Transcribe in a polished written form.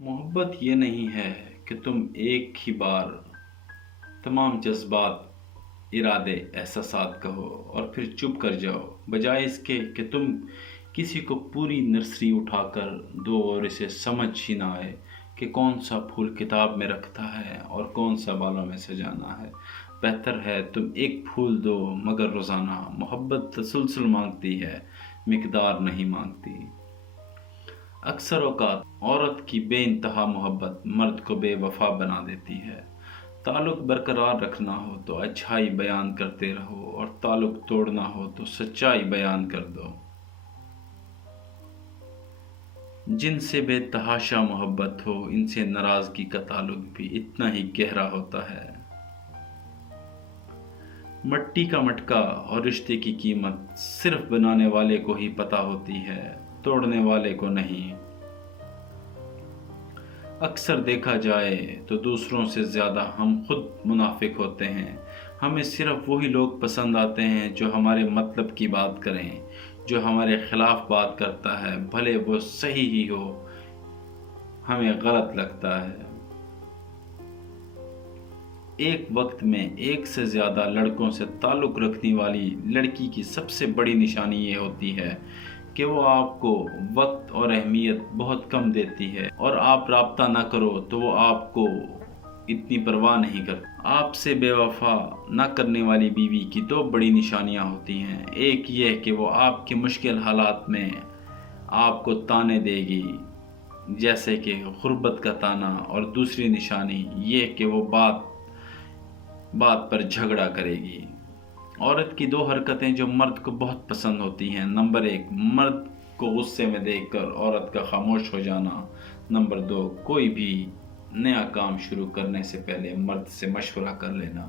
محبت یہ نہیں ہے کہ تم ایک ہی بار تمام جذبات، ارادے، احساسات کہو اور پھر چپ کر جاؤ، بجائے اس کے کہ تم کسی کو پوری نرسری اٹھا کر دو اور اسے سمجھ ہی نہ آئے کہ کون سا پھول کتاب میں رکھتا ہے اور کون سا بالوں میں سجانا ہے۔ بہتر ہے تم ایک پھول دو مگر روزانہ۔ محبت تسلسل مانگتی ہے، مقدار نہیں مانگتی۔ اکثر اوقات عورت کی بے انتہا محبت مرد کو بے وفا بنا دیتی ہے۔ تعلق برقرار رکھنا ہو تو اچھائی بیان کرتے رہو اور تعلق توڑنا ہو تو سچائی بیان کر دو۔ جن سے بے تحاشا محبت ہو ان سے ناراضگی کا تعلق بھی اتنا ہی گہرا ہوتا ہے۔ مٹی کا مٹکا اور رشتے کی قیمت صرف بنانے والے کو ہی پتہ ہوتی ہے، توڑنے والے کو نہیں۔ اکثر دیکھا جائے تو دوسروں سے زیادہ ہم خود منافق ہوتے ہیں۔ ہمیں صرف وہی لوگ پسند آتے ہیں جو ہمارے مطلب کی بات کریں، جو ہمارے خلاف بات کرتا ہے بھلے وہ صحیح ہی ہو، ہمیں غلط لگتا ہے۔ ایک وقت میں ایک سے زیادہ لڑکوں سے تعلق رکھنے والی لڑکی کی سب سے بڑی نشانی یہ ہوتی ہے کہ وہ آپ کو وقت اور اہمیت بہت کم دیتی ہے، اور آپ رابطہ نہ کرو تو وہ آپ کو اتنی پرواہ نہیں کرتی۔ آپ سے بے وفا نہ کرنے والی بیوی کی دو بڑی نشانیاں ہوتی ہیں۔ ایک یہ کہ وہ آپ کے مشکل حالات میں آپ کو تانے دے گی، جیسے کہ غربت کا تانا، اور دوسری نشانی یہ کہ وہ بات پر جھگڑا کرے گی۔ عورت کی دو حرکتیں جو مرد کو بہت پسند ہوتی ہیں: نمبر 1، مرد کو غصے میں دیکھ کر عورت کا خاموش ہو جانا۔ نمبر 2، کوئی بھی نیا کام شروع کرنے سے پہلے مرد سے مشورہ کر لینا۔